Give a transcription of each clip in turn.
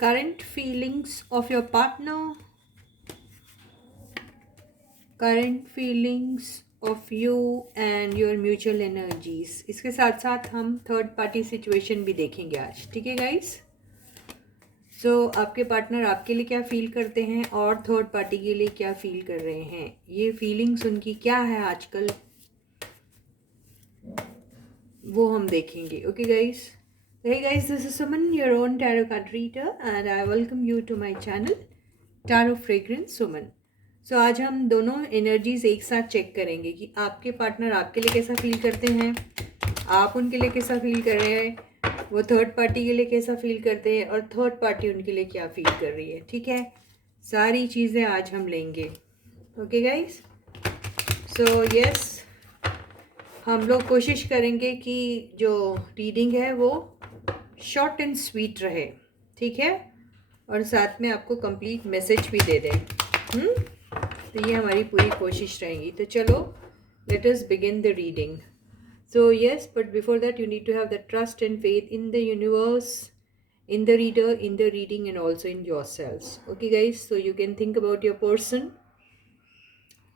current feelings of your partner, current feelings of you and your mutual energies. इसके साथ साथ हम third party situation भी देखेंगे आज. ठीक है गाइस? सो आपके पार्टनर आपके लिए क्या फील करते हैं और थर्ड पार्टी के लिए क्या फील कर रहे हैं, ये फीलिंग्स उनकी क्या है आजकल, वो हम देखेंगे. Okay guys? Hey guys, this is Suman, your own tarot card reader, and I welcome you to my channel Tarot Fragrance Suman. So आज हम दोनों एनर्जीज एक साथ चेक करेंगे कि आपके पार्टनर आपके लिए कैसा फील करते हैं, आप उनके लिए कैसा फील कर रहे हैं, वो थर्ड पार्टी के लिए कैसा फील करते हैं और थर्ड पार्टी उनके लिए क्या फील कर रही है. ठीक है, सारी चीज़ें आज हम लेंगे. Okay guys? सो यस, हम लोग कोशिश करेंगे कि जो रीडिंग है वो शॉर्ट एंड स्वीट रहे. ठीक है, और साथ में आपको कंप्लीट मैसेज भी दे दें. तो ये हमारी पूरी कोशिश रहेगी. तो चलो, let us begin the reading. So yes, but before that you need to have the trust and faith in the universe, in the reader, in the reading, and also in yourselves. Okay guys, so you can think about your person.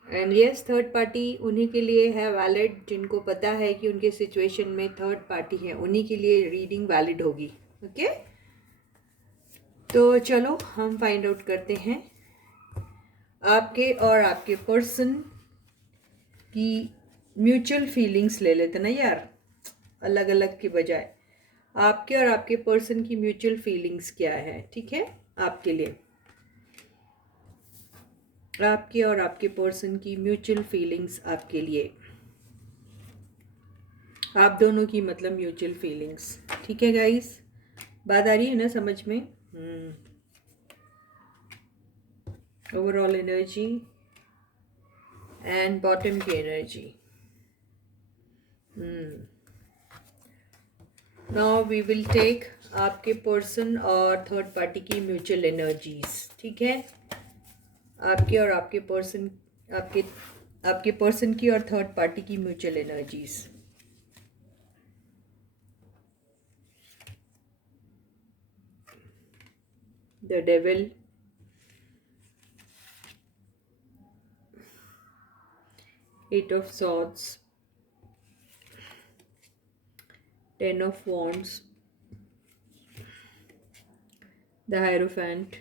And yes, third party उन्हीं के लिए है valid जिनको पता है कि उनके situation में थर्ड पार्टी है, उन्हीं के लिए रीडिंग वैलिड होगी. ओके, तो चलो हम फाइंड आउट करते हैं आपके और आपके पर्सन की म्यूचुअल फीलिंग्स ले लेते ना यार, अलग अलग की बजाय. आपके और आपके पर्सन की म्यूचुअल फीलिंग्स क्या है. ठीक है, आपके लिए, आपके और आपके पर्सन की म्यूचुअल फीलिंग्स आपके लिए, आप दोनों की मतलब म्यूचुअल फीलिंग्स. ठीक है गाइस, बात आ रही है ना समझ में? ओवरऑल एनर्जी एंड बॉटम की energy. Now we will take आपके पर्सन और थर्ड पार्टी की म्यूचुअल एनर्जीज. ठीक है, आपके और आपके पर्सन, आपके पर्सन की और थर्ड पार्टी की mutual energies. The devil, eight of swords, ten of wands, the hierophant,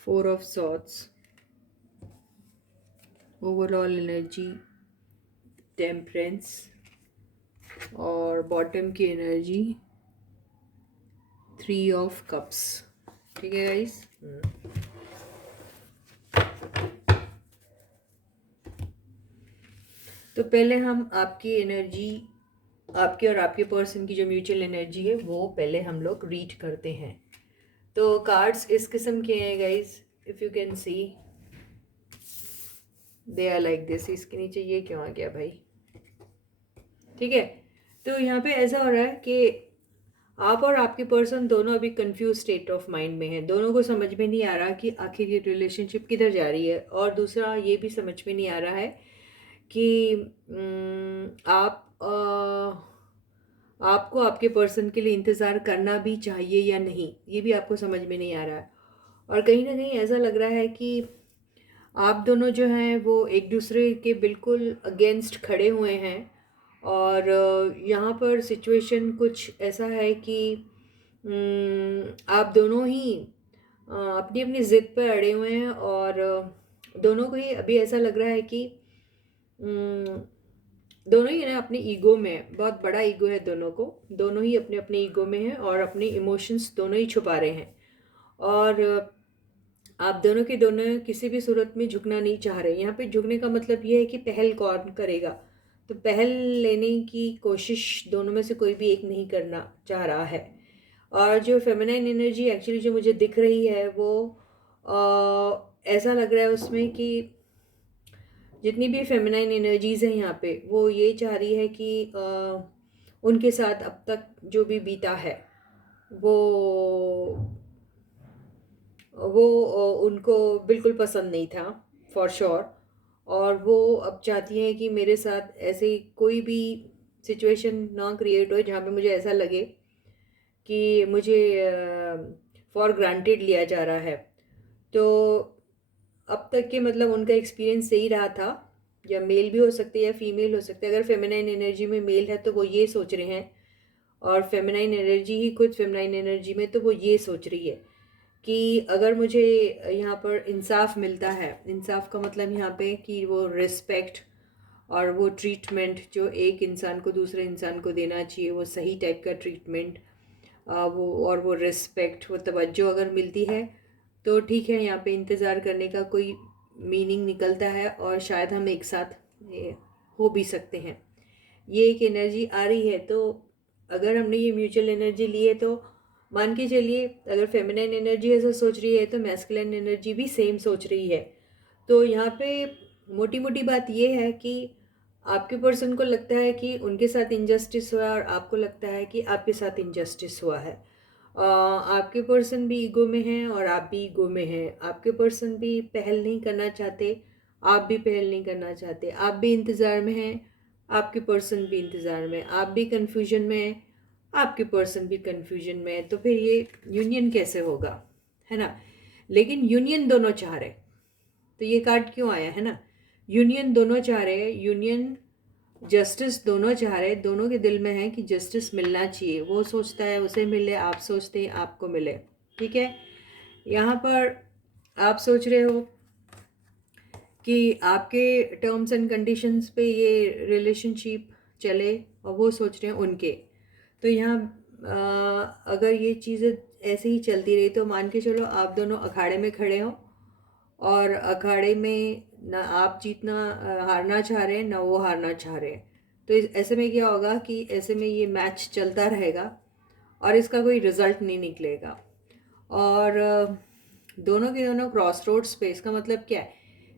four of swords, overall energy, temperance, और बॉटम की एनर्जी, थ्री ऑफ कप्स. ठीक है गाइस? तो पहले हम आपकी एनर्जी, आपके और आपके पर्सन की जो म्यूचुअल एनर्जी है वो पहले हम लोग रीड करते हैं. तो कार्ड्स इस किस्म के हैं guys, if you can see they are like this. इसके नीचे ये क्यों आ गया भाई? ठीक है, तो यहाँ पे ऐसा हो रहा है कि आप और आपके पर्सन दोनों अभी कंफ्यूज स्टेट ऑफ माइंड में हैं. दोनों को समझ में नहीं आ रहा कि आखिर ये रिलेशनशिप किधर जा रही है, और दूसरा ये भी समझ में नहीं आ रहा है कि आपको आपके पर्सन के लिए इंतज़ार करना भी चाहिए या नहीं, ये भी आपको समझ में नहीं आ रहा है. और कहीं ना कहीं ऐसा लग रहा है कि आप दोनों जो हैं वो एक दूसरे के बिल्कुल अगेंस्ट खड़े हुए हैं. और यहाँ पर सिचुएशन कुछ ऐसा है कि आप दोनों ही अपनी अपनी ज़िद पर अड़े हुए हैं, और दोनों को ही अभी ऐसा लग रहा है कि दोनों ही ना अपने ईगो में, बहुत बड़ा ईगो है दोनों को, दोनों ही अपने अपने ईगो में हैं और अपने इमोशंस दोनों ही छुपा रहे हैं. और आप दोनों के दोनों किसी भी सूरत में झुकना नहीं चाह रहे. यहाँ पे झुकने का मतलब ये है कि पहल कौन करेगा, तो पहल लेने की कोशिश दोनों में से कोई भी एक नहीं करना चाह रहा है. और जो फेमिनाइन एनर्जी एक्चुअली जो मुझे दिख रही है वो ऐसा लग रहा है उसमें कि जितनी भी फेमिनाइन एनर्जीज़ हैं यहाँ पे, वो ये चाह रही है कि उनके साथ अब तक जो भी बीता है वो उनको बिल्कुल पसंद नहीं था, फॉर श्योर. और वो अब चाहती हैं कि मेरे साथ ऐसे कोई भी सिचुएशन ना क्रिएट हो जहाँ पे मुझे ऐसा लगे कि मुझे फॉर ग्रांटेड लिया जा रहा है। तो अब तक के मतलब उनका एक्सपीरियंस सही रहा था, या मेल भी हो सकते हैं या फीमेल हो सकते हैं। अगर फेमिनाइन एनर्जी में मेल है तो वो ये सोच रहे हैं, और फेमिनाइन एनर्जी ही खुद फेमिनाइन एनर्जी में तो वो ये सोच रही है कि अगर मुझे यहाँ पर इंसाफ मिलता है, इंसाफ का मतलब यहाँ पे कि वो रिस्पेक्ट और वो ट्रीटमेंट जो एक इंसान को दूसरे इंसान को देना चाहिए, वो सही टाइप का ट्रीटमेंट, वो और वो रिस्पेक्ट, वो तवज्जो अगर मिलती है तो ठीक है, यहाँ पे इंतज़ार करने का कोई मीनिंग निकलता है और शायद हम एक साथ हो भी सकते हैं। ये एक एनर्जी आ रही है। तो अगर हमने ये म्यूचुअल एनर्जी ली है तो मान के चलिए, अगर फेमिनाइन एनर्जी ऐसा सोच रही है तो मैस्कुलिन एनर्जी भी सेम सोच रही है। तो यहाँ पे मोटी मोटी बात ये है कि आपके पर्सन को लगता है कि उनके साथ इंजस्टिस हुआ है, और आपको लगता है कि आपके साथ इंजस्टिस हुआ है। आपके पर्सन भी ईगो में हैं और आप भी ईगो में हैं। आपके पर्सन भी पहल नहीं करना चाहते, आप भी पहल नहीं करना चाहते। आप भी इंतज़ार में हैं, आपके पर्सन भी इंतज़ार में। आप भी कन्फ्यूजन में हैं, आपके पर्सन भी कन्फ्यूजन में है। तो फिर ये यूनियन कैसे होगा, है ना? लेकिन यूनियन दोनों चाह रहे, तो ये कार्ड क्यों आया, है ना? यूनियन दोनों चाह रहे हैं, यूनियन जस्टिस दोनों चाह रहे हैं। दोनों के दिल में है कि जस्टिस मिलना चाहिए। वो सोचता है उसे मिले, आप सोचते हैं आपको मिले। ठीक है, यहाँ पर आप सोच रहे हो कि आपके टर्म्स एंड कंडीशंस पे ये रिलेशनशिप चले, और वो सोच रहे हैं उनके। तो यहाँ अगर ये चीज़ें ऐसे ही चलती रही तो मान के चलो आप दोनों अखाड़े में खड़े हो, और अखाड़े में ना आप जीतना हारना चाह रहे हैं, ना वो हारना चाह रहे हैं। तो ऐसे में क्या होगा कि ऐसे में ये मैच चलता रहेगा और इसका कोई रिजल्ट नहीं निकलेगा। और दोनों के दोनों क्रॉस रोड्स पे। इसका मतलब क्या है?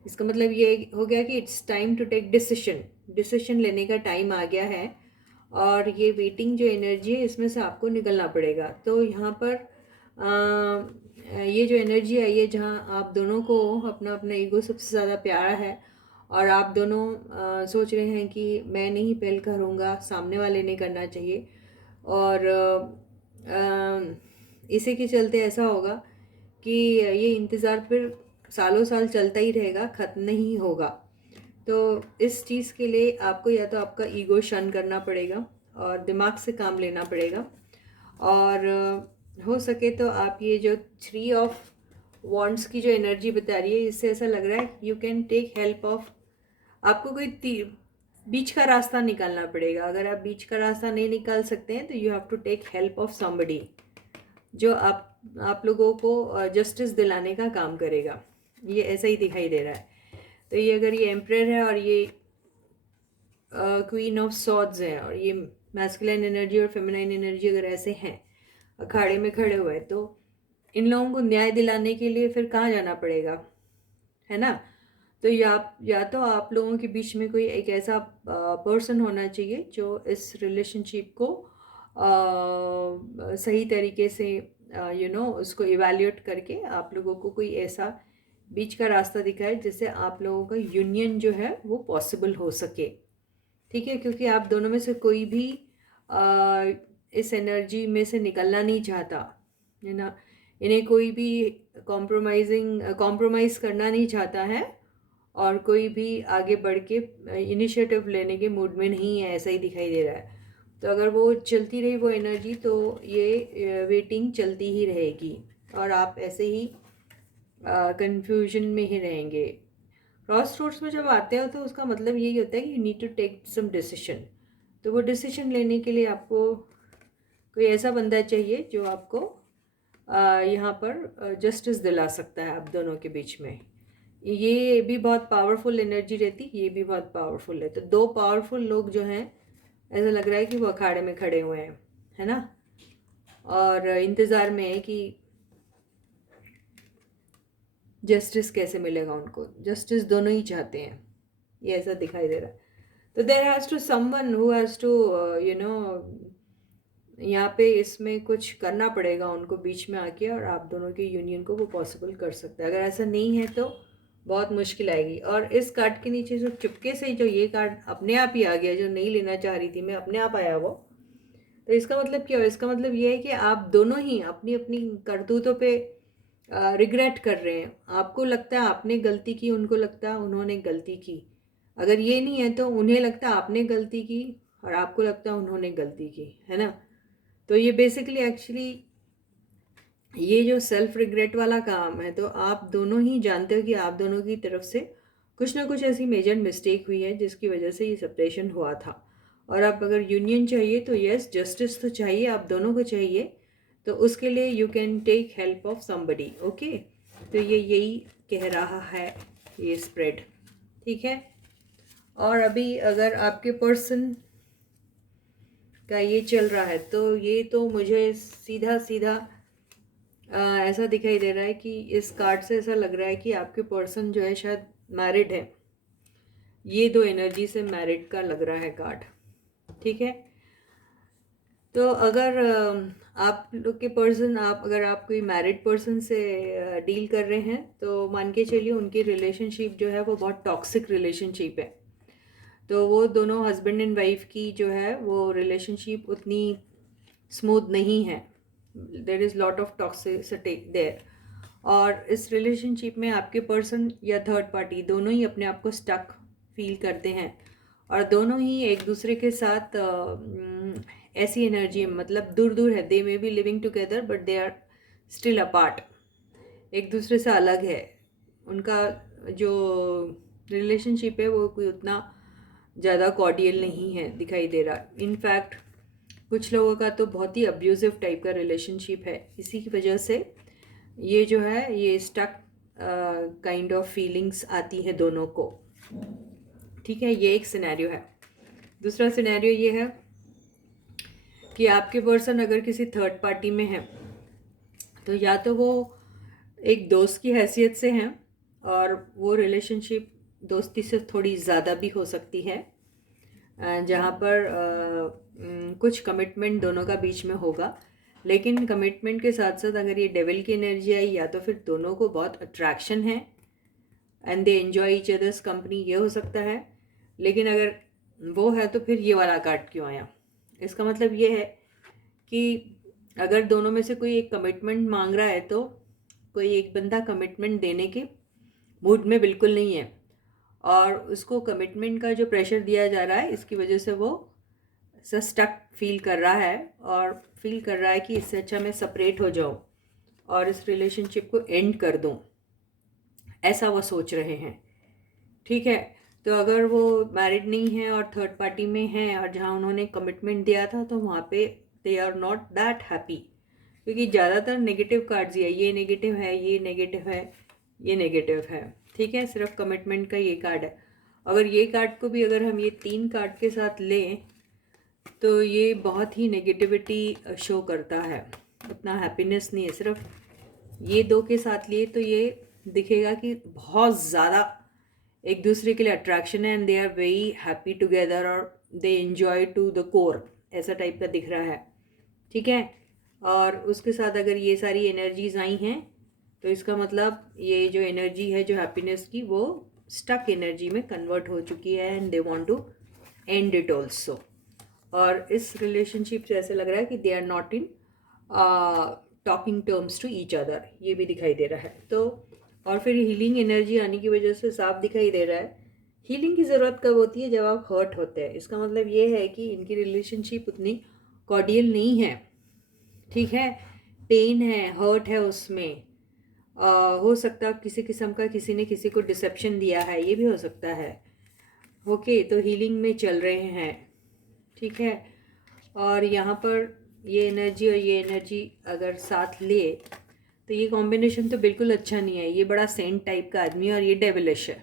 इसका मतलब ये हो गया कि it's time to take decision. Decision लेने का टाइम आ गया है, और ये वेटिंग जो एनर्जी है इसमें से आपको निकलना पड़ेगा। तो यहाँ पर ये जो एनर्जी आई है जहाँ आप दोनों को अपना अपना ईगो सबसे ज़्यादा प्यारा है, और आप दोनों सोच रहे हैं कि मैं नहीं पहल करूँगा, सामने वाले ने करना चाहिए। और इसी के चलते ऐसा होगा कि ये इंतज़ार फिर सालों साल चलता ही रहेगा, ख़त्म नहीं होगा। तो इस चीज़ के लिए आपको या तो आपका ईगो शन करना पड़ेगा और दिमाग से काम लेना पड़ेगा, और हो सके तो आप ये जो 3 ऑफ वॉन्ड्स की जो एनर्जी बता रही है, इससे ऐसा लग रहा है you can take help of. आपको कोई बीच का रास्ता निकालना पड़ेगा। अगर आप बीच का रास्ता नहीं निकाल सकते हैं तो you have to take help of somebody, जो आप लोगों को जस्टिस दिलाने का काम करेगा। ये ऐसा ही दिखाई दे रहा है। तो ये अगर ये एम्परर है और ये क्वीन ऑफ सॉर्ड्स है, और ये मैस्कुलिन एनर्जी और फेमिनाइन एनर्जी अगर ऐसे हैं अखाड़े में खड़े हुए, तो इन लोगों को न्याय दिलाने के लिए फिर कहाँ जाना पड़ेगा, है ना? तो या तो आप लोगों के बीच में कोई एक ऐसा पर्सन होना चाहिए जो इस रिलेशनशिप को सही तरीके से उसको इवैल्यूएट करके आप लोगों को कोई ऐसा बीच का रास्ता दिखाए जिससे आप लोगों का यूनियन जो है वो पॉसिबल हो सके। ठीक है, क्योंकि आप दोनों में से कोई भी इस एनर्जी में से निकलना नहीं चाहता, है ना? इन्हें कोई भी कॉम्प्रोमाइज़ करना नहीं चाहता है, और कोई भी आगे बढ़ के इनिशिएटिव लेने के मूड में नहीं है, ऐसा ही दिखाई दे रहा है। तो अगर वो चलती रही वो एनर्जी, तो ये वेटिंग चलती ही रहेगी और आप ऐसे ही कंफ्यूजन में ही रहेंगे। क्रॉस रोड्स में जब आते हो तो उसका मतलब यही होता है कि you need to take some decision. तो वो डिसीजन लेने के लिए आपको कोई ऐसा बंदा चाहिए जो आपको यहाँ पर जस्टिस दिला सकता है आप दोनों के बीच में। ये भी बहुत पावरफुल एनर्जी रहती, ये भी बहुत पावरफुल है। तो 2 पावरफुल लोग जो हैं, ऐसा लग रहा है कि वो अखाड़े में खड़े हुए हैं, है ना? और इंतज़ार में है कि जस्टिस कैसे मिलेगा उनको। जस्टिस दोनों ही चाहते हैं, ये ऐसा दिखाई दे रहा है। तो there has to someone who has to यहाँ पे इसमें कुछ करना पड़ेगा उनको बीच में आके, और आप दोनों के यूनियन को वो पॉसिबल कर सकता है। अगर ऐसा नहीं है तो बहुत मुश्किल आएगी। और इस कार्ड के नीचे जो चुपके से जो ये कार्ड अपने आप ही आ गया, जो नहीं लेना चाह रही थी मैं, अपने आप आया वो, तो इसका मतलब क्या है? इसका मतलब ये है कि आप दोनों ही अपनी अपनी करतूतों पे रिग्रेट कर रहे हैं। आपको लगता है आपने गलती की, उनको लगता है उन्होंने गलती की। अगर ये नहीं है तो उन्हें लगता है आपने गलती की और आपको लगता है उन्होंने गलती की, है ना। तो ये बेसिकली एक्चुअली ये जो सेल्फ रिग्रेट वाला काम है, तो आप दोनों ही जानते हो कि आप दोनों की तरफ से कुछ ना कुछ ऐसी मेजर मिस्टेक हुई है जिसकी वजह से ये सेपरेशन हुआ था। और आप अगर यूनियन चाहिए तो यस, जस्टिस तो चाहिए, आप दोनों को चाहिए। तो उसके लिए you can take help of somebody. Okay, तो ये यही कह रहा है ये स्प्रेड, ठीक है। और अभी अगर आपके पर्सन का ये चल रहा है तो ये तो मुझे सीधा सीधा ऐसा दिखाई दे रहा है कि इस कार्ड से ऐसा लग रहा है कि आपके पर्सन जो है शायद मैरिड है। ये दो एनर्जी से मैरिड का लग रहा है कार्ड, ठीक है। तो अगर आप लोग के पर्सन, आप अगर आप कोई मैरिड पर्सन से डील कर रहे हैं तो मान के चलिए उनकी रिलेशनशिप जो है वो बहुत टॉक्सिक रिलेशनशिप है। तो वो दोनों हस्बैंड एंड वाइफ की जो है वो रिलेशनशिप उतनी स्मूथ नहीं है। There is lot of toxicity there. और इस रिलेशनशिप में आपके पर्सन या थर्ड पार्टी दोनों ही अपने आप को स्टक फील करते हैं और दोनों ही एक दूसरे के साथ ऐसी एनर्जी, मतलब दूर दूर है। They may be living together but they are still apart, एक दूसरे से अलग है। उनका जो रिलेशनशिप है वो कोई उतना ज़्यादा कॉर्डियल नहीं है दिखाई दे रहा। इनफैक्ट कुछ लोगों का तो बहुत ही अब्यूजिव टाइप का रिलेशनशिप है। इसी की वजह से ये जो है ये स्टक काइंड ऑफ फीलिंग्स आती है दोनों को, ठीक है। ये एक सिनेरियो है। दूसरा सिनेरियो ये है कि आपके पर्सन अगर किसी थर्ड पार्टी में है तो या तो वो एक दोस्त की हैसियत से हैं और वो रिलेशनशिप दोस्ती से थोड़ी ज़्यादा भी हो सकती है, जहाँ पर कुछ कमिटमेंट दोनों का बीच में होगा। लेकिन कमिटमेंट के साथ साथ अगर ये डेविल की एनर्जी आई, या तो फिर दोनों को बहुत अट्रैक्शन है and they enjoy each others company, ये हो सकता है। लेकिन अगर वो है तो फिर ये वाला कार्ड क्यों आया? इसका मतलब ये है कि अगर दोनों में से कोई एक कमिटमेंट मांग रहा है तो कोई एक बंदा कमिटमेंट देने के मूड में बिल्कुल नहीं है और उसको कमिटमेंट का जो प्रेशर दिया जा रहा है इसकी वजह से वो स्टक फील कर रहा है और फील कर रहा है कि इससे अच्छा मैं सेपरेट हो जाऊं और इस रिलेशनशिप को एंड कर दूं, ऐसा वो सोच रहे हैं, ठीक है। तो अगर वो मैरिड नहीं है और थर्ड पार्टी में है और जहाँ उन्होंने कमिटमेंट दिया था तो वहाँ पे they are not that happy, क्योंकि ज़्यादातर नेगेटिव कार्ड्स ही है। ये नेगेटिव है, ये नेगेटिव है, ये नेगेटिव है, ठीक है। सिर्फ कमिटमेंट का ये कार्ड है। अगर ये कार्ड को भी अगर हम ये 3 कार्ड के साथ लें तो ये बहुत ही नेगेटिविटी शो करता है, उतना हैप्पीनेस नहीं है। सिर्फ ये 2 के साथ लिए तो ये दिखेगा कि बहुत ज़्यादा एक दूसरे के लिए अट्रैक्शन है and they are very happy together और they enjoy to the core, ऐसा टाइप का दिख रहा है, ठीक है। और उसके साथ अगर ये सारी एनर्जीज आई हैं तो इसका मतलब ये जो एनर्जी है जो हैप्पीनेस की वो स्टक एनर्जी में कन्वर्ट हो चुकी है and they want to end it also. और इस रिलेशनशिप से ऐसे लग रहा है कि they are not in talking terms to each other, ये भी दिखाई दे रहा है। तो और फिर हीलिंग एनर्जी आने की वजह से साफ दिखाई दे रहा है। हीलिंग की ज़रूरत कब होती है? जब आप हर्ट होते हैं। इसका मतलब ये है कि इनकी रिलेशनशिप उतनी कॉर्डियल नहीं है, ठीक है। पेन है, हर्ट है उसमें। हो सकता है किसी किस्म का किसी ने किसी को डिसेप्शन दिया है, ये भी हो सकता है। ओके, तो हीलिंग में चल रहे हैं, ठीक है। और यहाँ पर ये एनर्जी और ये एनर्जी अगर साथ ले तो ये कॉम्बिनेशन तो बिल्कुल अच्छा नहीं है। ये बड़ा सेंट टाइप का आदमी और ये डेविलिश है,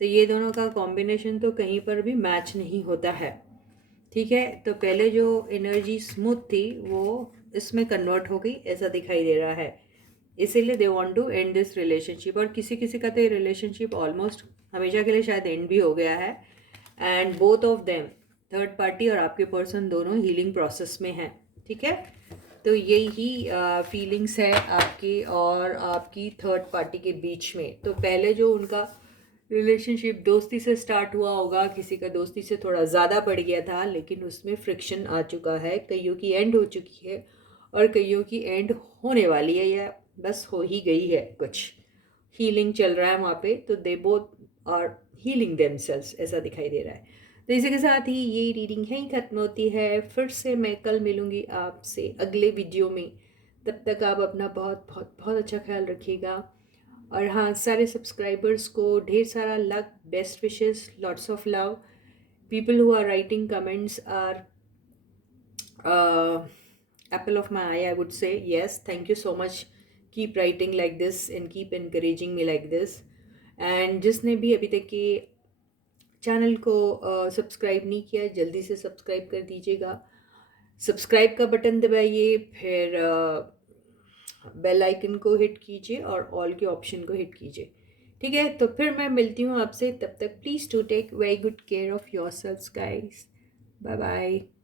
तो ये दोनों का कॉम्बिनेशन तो कहीं पर भी मैच नहीं होता है, ठीक है। तो पहले जो एनर्जी स्मूथ थी वो इसमें कन्वर्ट हो गई, ऐसा दिखाई दे रहा है। इसीलिए they want to end this relationship. और किसी किसी का तो ये रिलेशनशिप ऑलमोस्ट हमेशा के लिए शायद एंड भी हो गया है and both of them, third party और आपके पर्सन, दोनों हीलिंग प्रोसेस में हैं, ठीक है। तो यही फीलिंग्स है आपकी और आपकी थर्ड पार्टी के बीच में। तो पहले जो उनका रिलेशनशिप दोस्ती से स्टार्ट हुआ होगा, किसी का दोस्ती से थोड़ा ज़्यादा बढ़ गया था, लेकिन उसमें फ्रिक्शन आ चुका है, कईयों की एंड हो चुकी है और कईयों की एंड होने वाली है या बस हो ही गई है। कुछ हीलिंग चल रहा है वहाँ पे, तो they both are healing themselves, ऐसा दिखाई दे रहा है। तो इसी के साथ ही ये रीडिंग यहीं ख़त्म होती है। फिर से मैं कल मिलूँगी आपसे अगले वीडियो में। तब तक आप अपना बहुत बहुत बहुत अच्छा ख्याल रखिएगा। और हाँ, सारे सब्सक्राइबर्स को ढेर सारा luck, best wishes, lots of love. People who are writing comments are apple of my eye, I would say. Yes, thank you so much. Keep writing like this and keep encouraging me like this. And जिसने भी अभी तक के channel को subscribe नहीं किया, जल्दी से सब्सक्राइब कर दीजिएगा। सब्सक्राइब का बटन दबाइए, फिर बेल आइकन को हिट कीजिए और ऑल के ऑप्शन को हिट कीजिए। ठीक है, तो फिर मैं मिलती हूँ आपसे। तब तक please to take very good care of yourself guys. Bye bye.